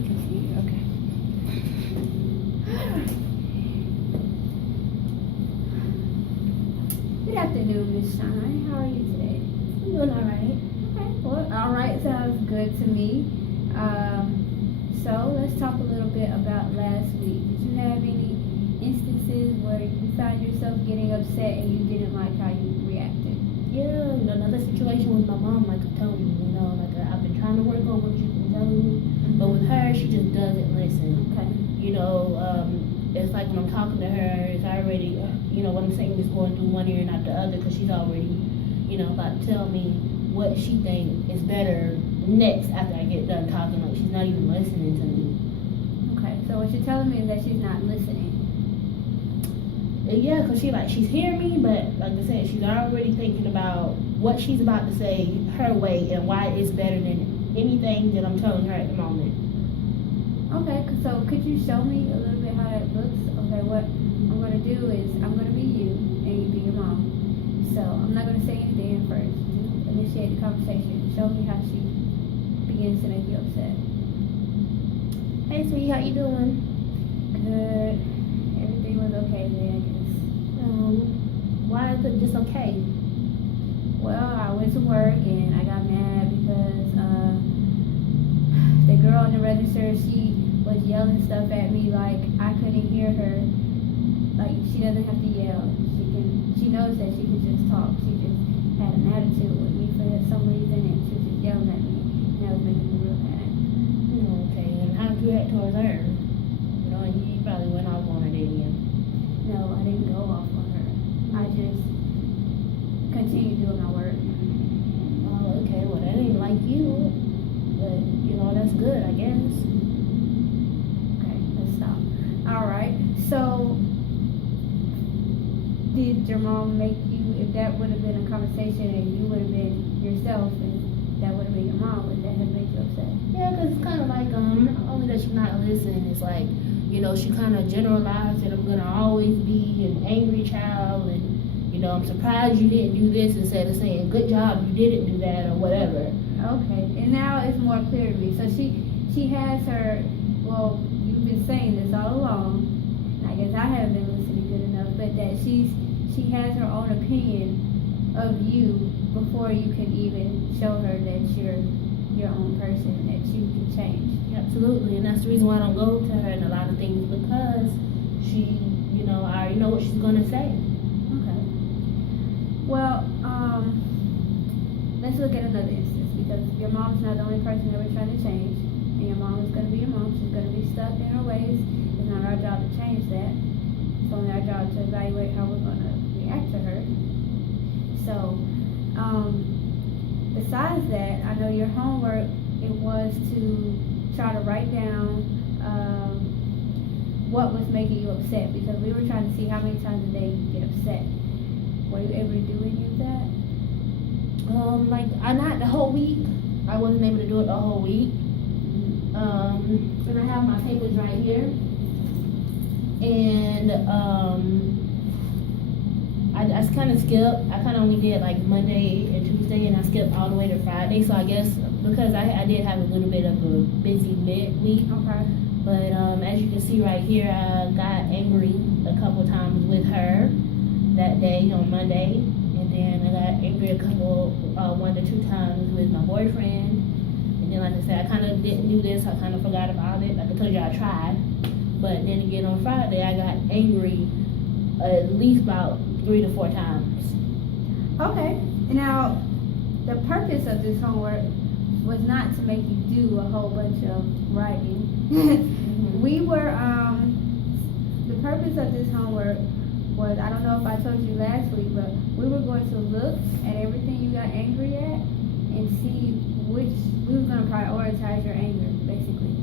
you can see. Okay. Good afternoon, Miss Shine. How are you today? I'm doing all right. Okay. Well, all right sounds good to me. So let's talk a little bit about last week. Did you have any instances where you found yourself getting upset and you didn't like how you reacted? Yeah, another situation with my mom, like I'm telling you, I've been trying to work on what you've been telling me, but with her, she just doesn't listen. Okay. It's like when I'm talking to her, it's already, what I'm saying is going through one ear and not the other, because she's already, about to tell me what she thinks is better next after I get done talking. Like, she's not even listening to me. Okay, so what you're telling me is that she's not listening. Yeah, because she's hearing me, but like I said, she's already thinking about what she's about to say her way and why it's better than anything that I'm telling her at the moment. Okay, so could you show me a little bit how that looks? Okay, what I'm going to do is I'm going to be you and you be your mom. So I'm not going to say anything first. Just initiate the conversation. Show me how she begins to make you upset. Hey, sweetie, how you doing? Good. Everything was okay today, I guess. Why is it just okay? Well, I went to work and I got mad because the girl in the register, she was yelling stuff at me like I couldn't hear her. Like, she doesn't have to yell. She knows that she can just talk. She just had an attitude with me for some reason and she was just yelling at me. And that was making me real mad. Okay, and how did you act towards her? And you probably went off on her, didn't you? No, I didn't go off on her. I just continued doing my work. Oh, okay, well that ain't like you. But, that's good, I guess. Okay, let's stop. Alright, so did your mom make you, if that would have been a conversation and you would have been yourself and that would have been your mom, would that have made you upset? Yeah, because it's kind of like, only that she's not listening, it's like, she kind of generalized that I'm going to always be an angry child and, I'm surprised you didn't do this instead of saying, good job, you didn't do that or whatever. Okay, and now it's more clear to me. So she has her, well, you've been saying this all along, and I guess I haven't been listening good enough, but that she has her own opinion of you before you can even show her that you're your own person, that you can change. Absolutely, and that's the reason why I don't go to her in a lot of things, because she, I already know what she's going to say. Okay. Well, let's look at another instance, because your mom's not the only person that we're trying to change, and your mom is going to be your mom. She's going to be stuck in her ways. It's not our job to change that. It's only our job to evaluate how we're going to react to her. So, besides that, I know your homework, it was to try to write down what was making you upset, because we were trying to see how many times a day you get upset. Were you able to do any of that? Not the whole week. I wasn't able to do it the whole week. And I have my papers right here. And I kind of skipped. I kind of only did like Monday and Tuesday, and I skipped all the way to Friday. So I guess because I did have a little bit of a busy midweek. Okay. But as you can see right here, I got angry a couple times with her that day on Monday, and then I got angry a couple, 1 to 2 times with my boyfriend. And then, like I said, I kind of didn't do this. I kind of forgot about it. Like I told you, I tried. But then again, on Friday, I got angry at least about 3 to 4 times. Okay. Now, the purpose of this homework was not to make you do a whole bunch of writing. We were, the purpose of this homework was, I don't know if I told you last week, but we were going to look at everything you got angry at and see we were going to prioritize your anger, basically.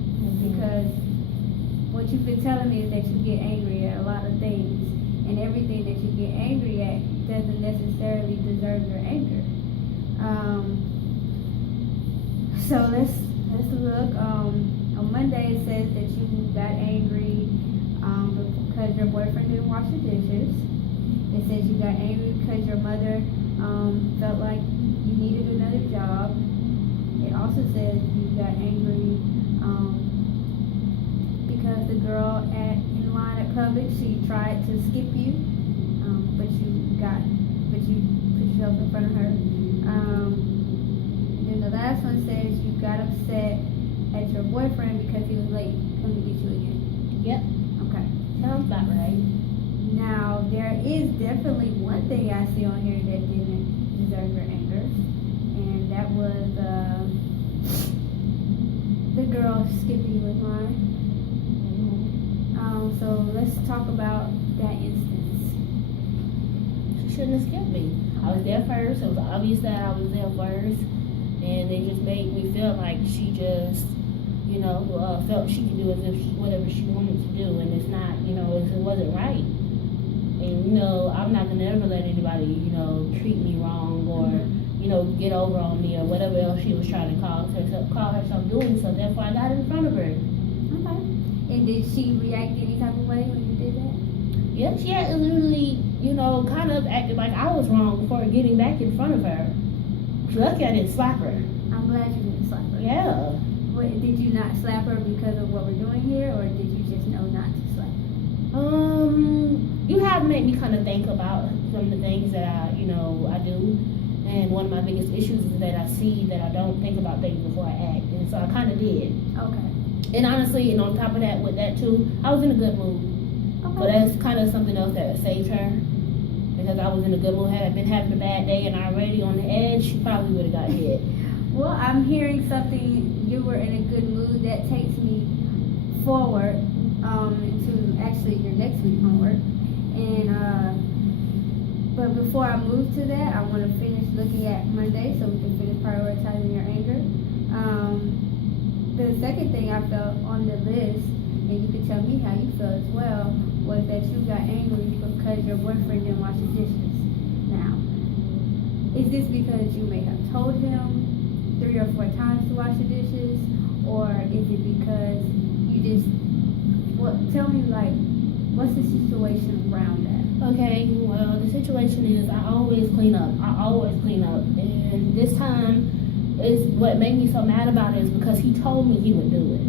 Because what you've been telling me is that you get angry at a lot of things, and everything that you get angry at doesn't necessarily deserve your anger. So let's look. On Monday it says that you got angry because your boyfriend didn't wash the dishes. It says you got angry because your mother felt like you needed another job. It also says you got angry public. She tried to skip you, but you put yourself in front of her. Then the last one says you got upset at your boyfriend because he was late coming to get you again. Yep. Okay. Sounds about right. Now, there is definitely one thing I see on here that didn't deserve your anger, and that was the girl skipping you with mine. So let's talk about that instance. She shouldn't have skipped me. I was there first. It was obvious that I was there first, and it just made me feel like she just, felt she could do whatever she wanted to do, and it's not, it wasn't right. And I'm not gonna ever let anybody, treat me wrong or, get over on me or whatever else she was trying to call herself doing. So therefore, I got in front of her. Okay. And did she react any type of way when you did that? Yeah, she had literally, kind of acted like I was wrong for getting back in front of her. Lucky I didn't slap her. I'm glad you didn't slap her. Yeah. Wait, did you not slap her because of what we're doing here, or did you just know not to slap her? You have made me kind of think about some of the things that I do. And one of my biggest issues is that I see that I don't think about things before I act. And so I kind of did. Okay. And honestly, and on top of that, with that too, I was in a good mood. Okay. But that's kind of something else that saved her. Because I was in a good mood. Had I been having a bad day and already on the edge, she probably would have got hit. Well, I'm hearing something, you were in a good mood. That takes me forward into actually your next week homework. And but before I move to that, I want to finish looking at Monday so we can finish prioritizing your anger. The second thing I felt on the list, and you can tell me how you feel as well, was that you got angry because your boyfriend didn't wash the dishes. Now, is this because you may have told him 3 or 4 times to wash the dishes, or is it because you just, tell me, what's the situation around that? Okay, well, the situation is I always clean up. And this time, is what made me so mad about it is because he told me he would do it.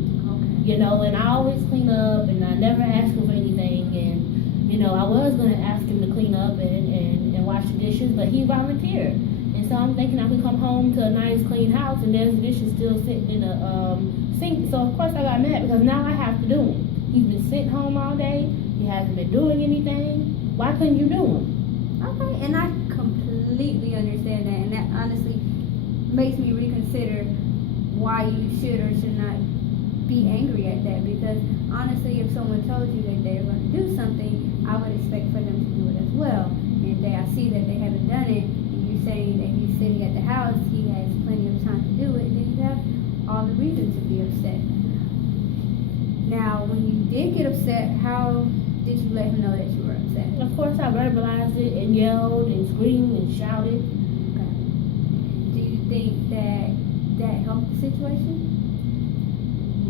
Okay. And I always clean up, and I never ask him for anything. And, I was going to ask him to clean up and wash the dishes, but he volunteered. And so I'm thinking I could come home to a nice, clean house, and there's dishes still sitting in the sink. So, of course, I got mad because now I have to do them. He's been sitting home all day. He hasn't been doing anything. Why couldn't you do them? Okay, and I completely understand that, and that honestly makes me reconsider why you should or should not be angry at that, because honestly, if someone told you that they're going to do something, I would expect for them to do it as well. And if I see that they haven't done it, and you're saying that he's sitting at the house, he has plenty of time to do it, then you have all the reason to be upset. Now, when you did get upset, how did you let him know that you were upset? Of course, I verbalized it and yelled and screamed and shouted. Okay. Do you think that helped the situation?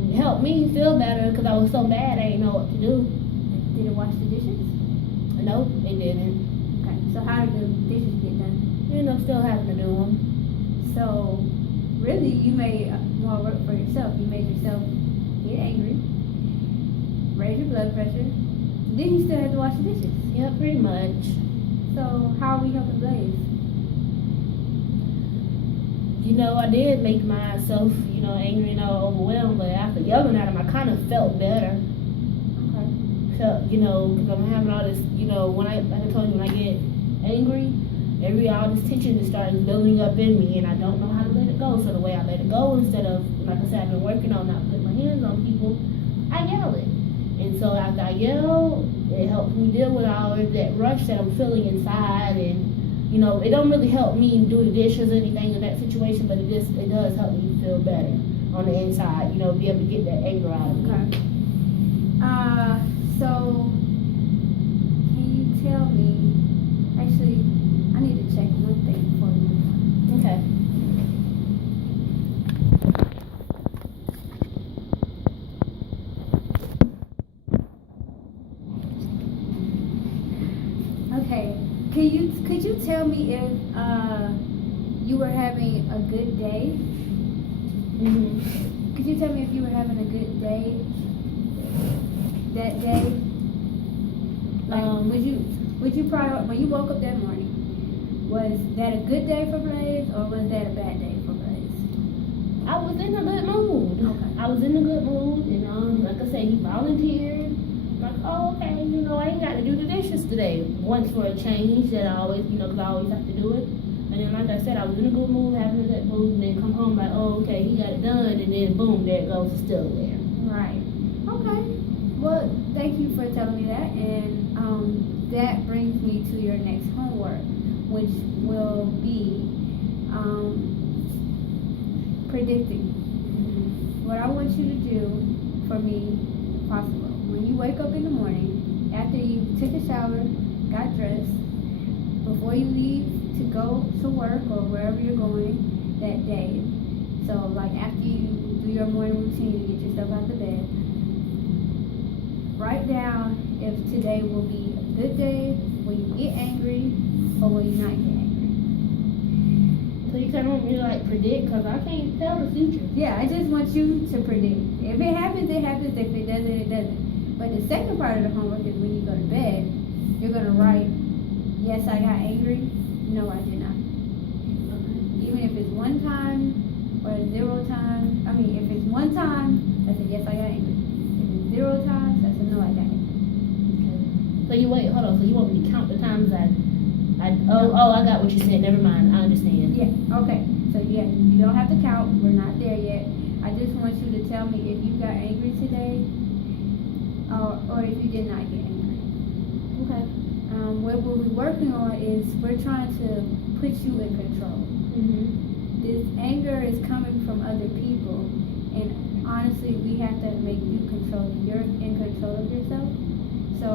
It helped me feel better because I was so mad I didn't know what to do. Did it wash the dishes? Nope, it didn't. Okay. So how did the dishes get done? You end up still having to do them. So really, you made more work for yourself. You made yourself get angry, raise your blood pressure. Then you still have to wash the dishes. Yeah, pretty much. So how are we helping Blaze? I did make myself, angry and overwhelmed, but after yelling at him, I kind of felt better. Okay. Felt, because I'm having all this, like I told you, when I get angry, all this tension just starts building up in me, and I don't know how to let it go. So the way I let it go, instead of, like I said, I've been working on not putting my hands on people, I yell it. And so after I yell, it helps me deal with all of that rush that I'm feeling inside. And, it don't really help me do the dishes or anything in that situation, but it does help me feel better on the inside, be able to get that anger out of me. Okay. So can you tell me, actually, I need to check one thing before we move on. Okay. Okay, could you tell me if you were having a good day? Mm-hmm. Could you tell me if you were having a good day that day? Like, would you prior when you woke up that morning? Was that a good day for Blaze or was that a bad day for Blaze? I was in a good mood. Okay. I was in a good mood, and like I said, he volunteered. Like, oh, okay, I ain't got to do the dishes today. Once for a change, that I always, because I always have to do it. And then, like I said, I was in a good mood, having a good mood, and then come home like, oh, okay, he got it done, and then boom, there it goes, it's still there. Right. Okay. Well, thank you for telling me that, and that brings me to your next homework, which will be predicting. What I want you to do for me, if possible, when you wake up in the morning, after you took a shower, got dressed, before you leave to go to work or wherever you're going that day. So, like after you do your morning routine to get yourself out of bed, write down if today will be a good day, will you get angry, or will you not get angry? So you kind of want me to like predict, because I can't tell the future. Yeah, I just want you to predict. If it happens, it happens. If it doesn't, it doesn't. But the second part of the homework is when you go to bed, you're going to write, yes, I got angry, no, I did not. Okay. Even if it's one time or 0 times, if it's one time, that's a yes, I got angry. If it's 0 times, that's a no, I got angry. Okay. So you hold on, so you want me to count the times I got what you said, never mind, I understand. Yeah, okay. So yeah, you don't have to count, we're not there yet. I just want you to tell me if you got angry today, or if you did not get angry. Okay. What we'll be working on is we're trying to put you in control. Mm-hmm. This anger is coming from other people, and honestly, we have to make you control. You're in control of yourself. So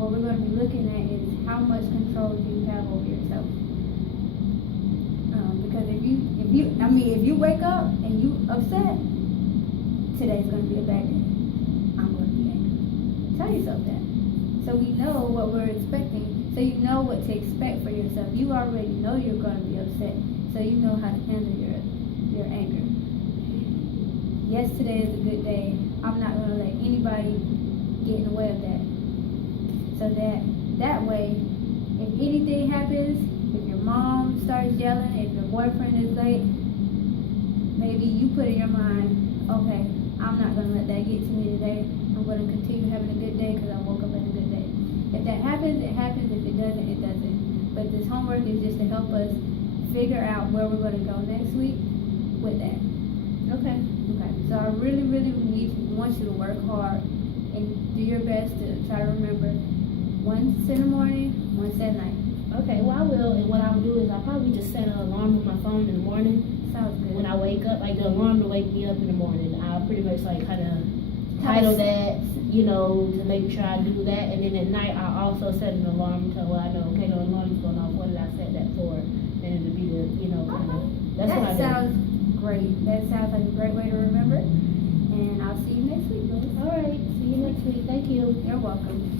what we're going to be looking at is how much control do you have over yourself. Because if you wake up and you upset, today's going to be a bad day. I'm going to be angry. Tell yourself that. So we know what we're expecting. So you know what to expect for yourself. You already know you're going to be upset. So you know how to handle your anger. Yes, today is a good day. I'm not going to let anybody get in the way of that. So that way, if anything happens, if your mom starts yelling, if your boyfriend is late, maybe you put in your mind, okay, I'm not going to let that get to me today. I'm going to continue having a good day because I woke up in a good day. If that happens, it happens. If it doesn't, it doesn't. But this homework is just to help us figure out where we're going to go next week with that. Okay. Okay. So I really, really want you to work hard and do your best to try to remember once in the morning, once at night. Okay, well I will, and what I'll do is I'll probably just set an alarm on my phone in the morning. Sounds good. When I wake up, like the alarm to wake me up in the morning, I'll pretty much like kind of title that, to make sure I do that, and then at night I'll also set an alarm to where I know, okay, the alarm's going off, what did I set that for, and it'll be the, kind of, that's what I do. That sounds great. That sounds like a great way to remember it, and I'll see you next week, Liz. All right, see you next week, thank you. You're welcome.